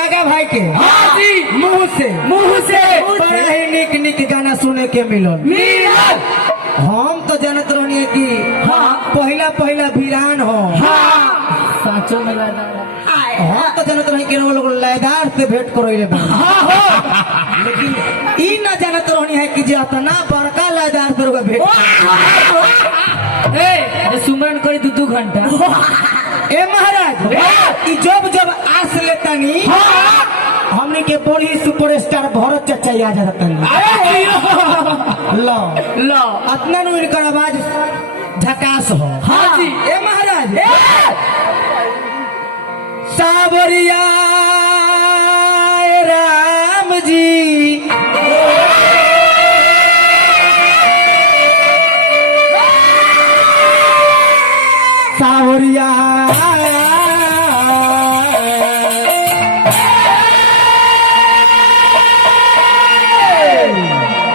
नागा भाई के हाँ जी मुंह से बड़ा ही निक निक गाना सुने के मिलन हम तो जानत रहनी कि हाँ पहला वीरान हो साचो में हम तो जानत रही कि लोग लयदार से भेंट करोइले बा लेकिन ई ना जानत रहनी है कि जे इतना बड़का लयदार से लोग भेंट सुमरन करी 2 घंटा ए महाराज ई जब आस लेतानी हमने के बड़ी सुपरस्टार भरत चाचा याद आता लो इतना नु इनकर आवाज झकास हो हाँ जी ए महाराज सावरिया राम जी सावरिया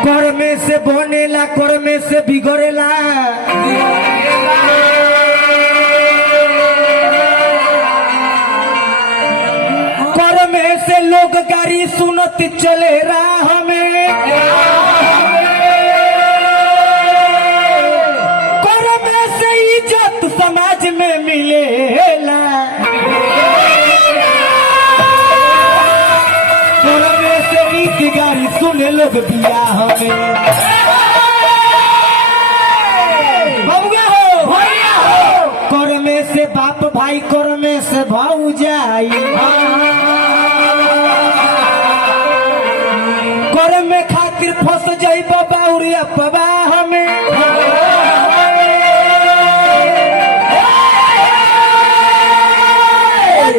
कर में से बनेला कर में से बिगड़ेला कर में से लोग गाड़ी सुनत चले राह में कर में से इज्जत समाज में मिलेला कर में से रीत गाड़ी सुने लोग बियाह में बबुआ हो कर में से बाप भाई कर में से भौजाई कर में खातिर फंस जाई बाबा उरिया पबाह में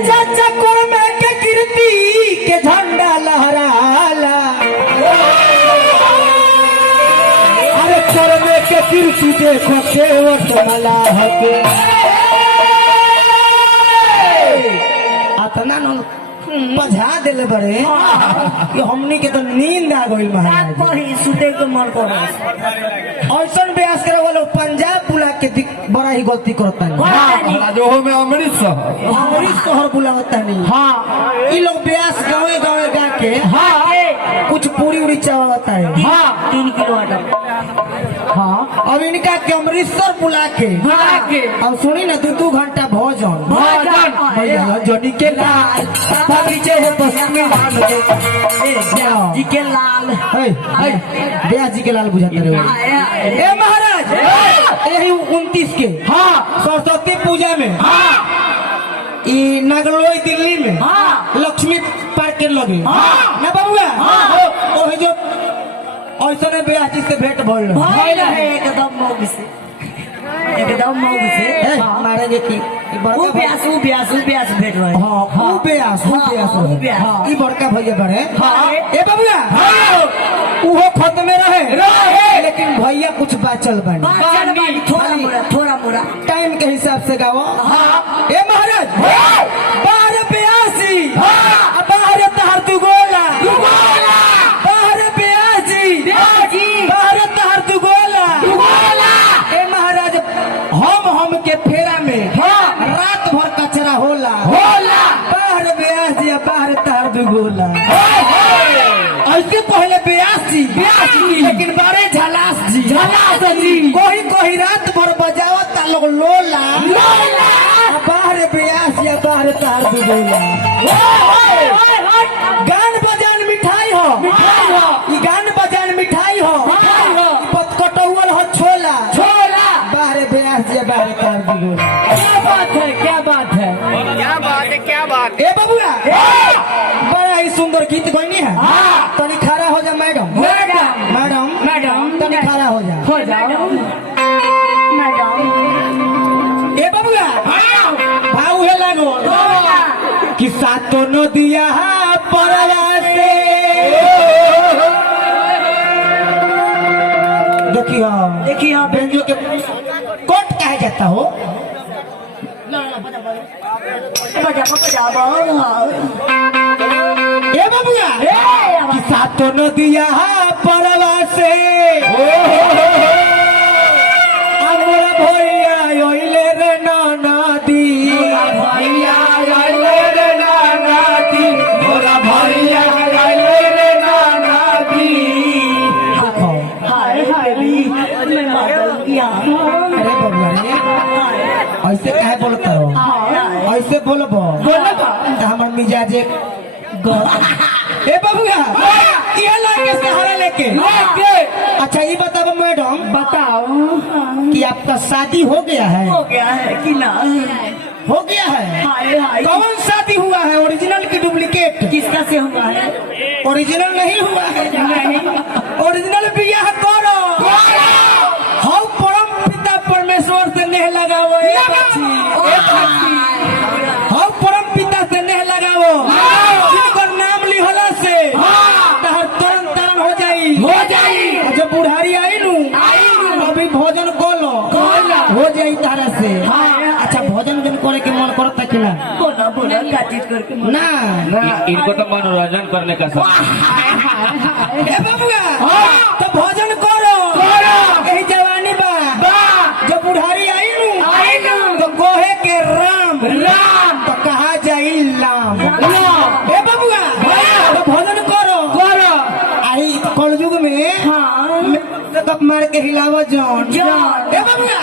चाचा कर में के कीर्ति के झंडा लहराला अरे कर में के कीर्ति देखो केवट मलाह के अतना न बजा दिले बड़े कि हमनी के तो नींद आ गइल महाराज सुते के मन कर ऐसन ब्यास करे वाला पंजाब बुला के बड़ा ही गलती करता है जो हो में शहर बुलावता नहीं ये लोग ब्यास गाँव गा के कुछ पूरी उड़ी चावता है 3 किलोमीटर अब इनका के अमृतसर बुला के अब सुनी ना 2 घंटा भोजन जोनी के लाल बगीचे है जी के लाल ब्यास जी के लाल बुझाते रहे ए महाराज यही 29 के सरस्वती पूजा में ई नागलोई दिल्ली में लक्ष्मी पार्क के लगे ना बबुआ ओहे जो ऐसा ने ब्यास जी से भेंट भइल एकदम मौग से मारेंगे की वो ब्यास भेट रहे ई बड़का भैया बड़े ए बबुआ उहो खत में रहे लेकिन भैया कुछ बाचल बने थोड़ा मोड़ा टाइम के हिसाब से गाओ ए महाराज बाहर ब्यासी बाहर तहार तू गोला बाहर ब्यासी बाहर तहार तू गोला ए महाराज हम के फेरा में रात भर कचरा होला बाहर ब्यास जी बाहर तहार तू गोला ऐसे पहले ब्यास जी लेकिन बारे झलास जी कोई रात भर बजावता लोग लोला बाहर ब्यास या बाहर तार दुबोला गान बजान मिठाई हो ई गान बजान मिठाई हो पतकटौल हो छोला बाहर ब्यास या बाहर तार दुबोला क्या बात है ए बबुआ बड़ा ही सुंदर गीत गईनी है तनी खड़ा हो जा मैडम तनी खड़ा हो जा मैडम ए बबुआ भाव है लागो कि सातो नदिया परवा से देखिए बेंजो के कोट कहा जाता हो ए बबुआ कि सातो नदिया परवा से हमरा भैया ओइले रे नदी भैया ओइले रे नदी जे ए बबुआ ये लाके सहारा लेके अच्छा ये बताओ मैडम बताओ कि आपका शादी हो गया है हो गया है कि ना हो गया है हाय हाय कौन शादी हुआ है ओरिजिनल की डुप्लीकेट किसका से हुआ है ओरिजिनल नहीं हुआ है नहीं ओरिजिनल बियाह करो हम परम पिता परमेश्वर से नेह लगाओ हम परम पिता से नेह लगाओ जिनकर नाम लिहला से तहर तरन तरन हो जाई जब बुढ़ारी आई नू अभी भोजन कोलो हो जाई तारा से अच्छा भोजन जन करे के मन करता कि ना बोला बोला काटित करके ना इनको तो मनोरंजन करने का सब ए बबुआ तो भोजन करो यही जवानी बा जब बुढ़ारी आई नू तो कोहे के राम तो कहा जाई लाम ए बबुआ तो भोजन करो आई कलयुग में कप मार के हिलावा जौन ए बबुआ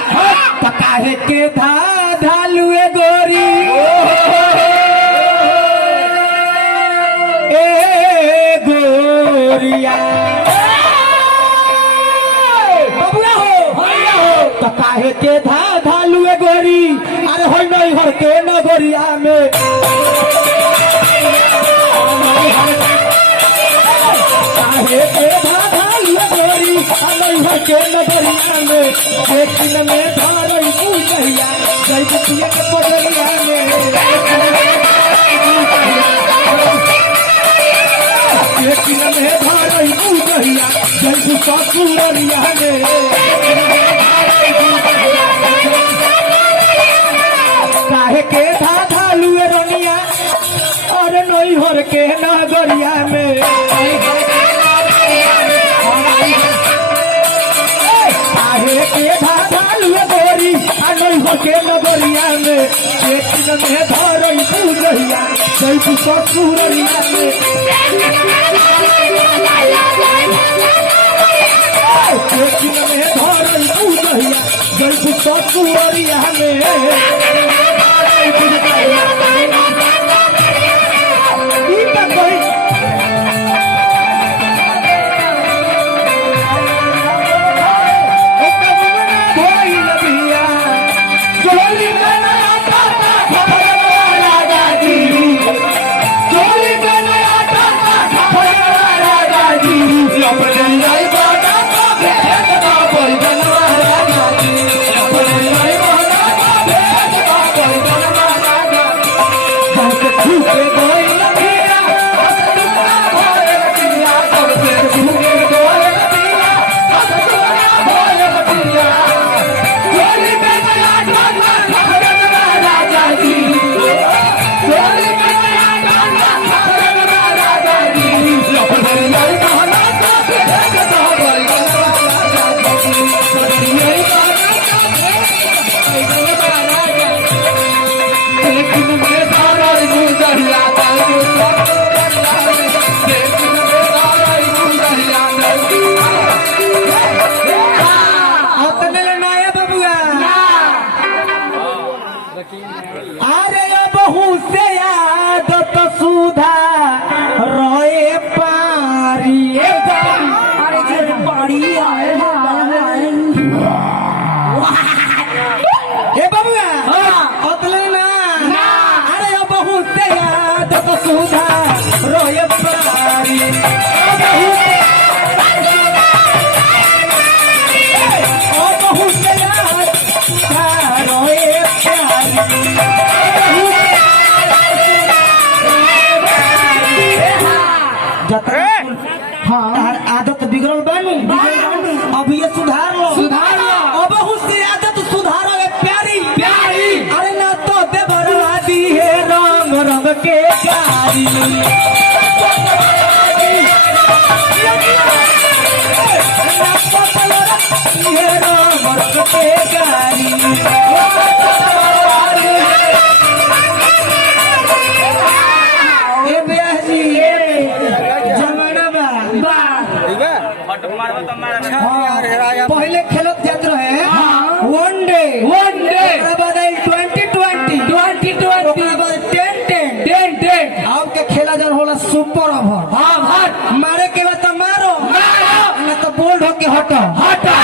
तो काहे के धालुए गोरी ए गोरिया बबुआ हो तो काहे के धालुए गोरी अरे हो नहीं हर के नगरिया में काहे के धालुए गोरी नहीं हर के नगरिया में एक दिन में धारई पूजैया जय बुतिया के पगरिया में एक दिन में धारई पूजैया जय ससुररिया में काहे के धालुए रोनिया और नई हर के नगरिया में काहे के धालुए गोरी और नई हर के नगरिया में एक दिन में धारई पूजैया जय ससुररिया में एक दिन में धारई पूजैया जय ससुररिया में अरे बहू से आदत सुधा रोए पारी अरे जो बड़ी आए हे बबुआ अतले ना अरे बहू से आदत सुधा रोए पारी बहू से आदत सुधा रोए पारी हाँ आदत बिगड़ल बानी अब ये सुधार लो अब उसकी आदत सुधारो है प्यारी अरे ना तो दे बरवा दी है रंग रंग के प्यारी रंग रंग के प्यारी पहले खेलत जात रहे वन डे 2020 2020 10 अब के के खेला जन होला सुपर ओवर। हाँ भाई मारे के बाद तो मारो ना तो बोल्ड होके हटो। हटा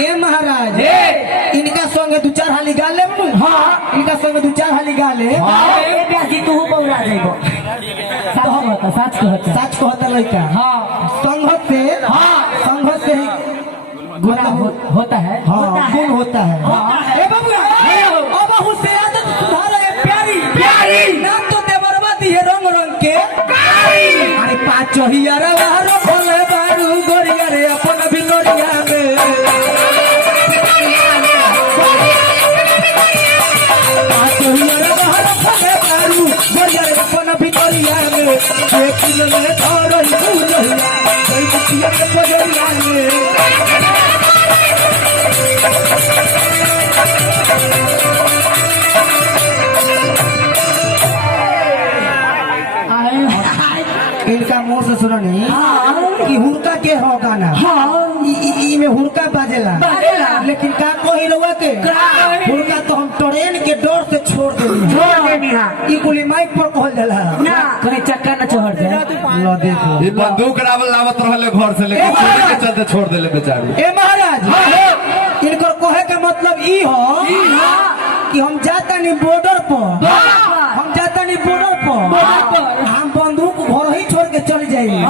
ए महाराज ए इनका संगे दो चार हाली गा ले। हाँ इनका संगे दो चार हाली गा ले। ए ब्याजी तू बौला जाइबो सच कहता सच कहता लड़का। हाँ संघत से संघत से ही गुना होता है हाँ गुण होता है। ए बाबूआ अब हुसैन आदत सुधार है प्यारी ना तो देवरवा दी है रंग रंग के अरे पाँचो ही यारा वारो भले बारू गोरिया रे अपन भी गोरिया में पाँचो ही यारा वारो भले बारू गोरिया रे अपन भी गोरिया में एक दिन में थोड़ा ही भूलिया कोई बच्चिया के गोरिया में इनका मुंह से सुनो नहीं कि हुरका के हो गाना। ई में हुरका बाजेला लेकिन का कोई रहुआ के हुरका तो हम ट्रेन के डर से छोड़ देनी। ई गोली माइक पर कहल जाला कहीं चक्का न चढ़ जाए। लो देखो ये बंदूक रावल लावत रहले घर से लेके चोरी के चलते छोड़ देले बेचारी। ए महाराज इनकर कहे का मतलब ई हो कि हम जाता नहीं बॉर्डर पर। हम जाता नहीं बॉर्डर पर हम बंदूक घर ही छोड़ के चल जाइए।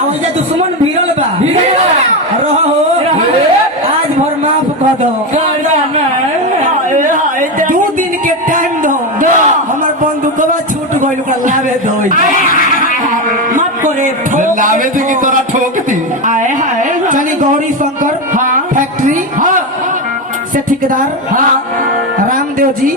आवाज दुश्मन भिड़ल बा रहो आज भर माफ कर दो। 2 दिन के टाइम दो हमार बंदूकवा छूट गइल ओकरा लावे दो। मत करे लावे थे कि तोरा ठोक दी। चली गौरी शंकर फैक्ट्री से ठेकेदार रामदेव जी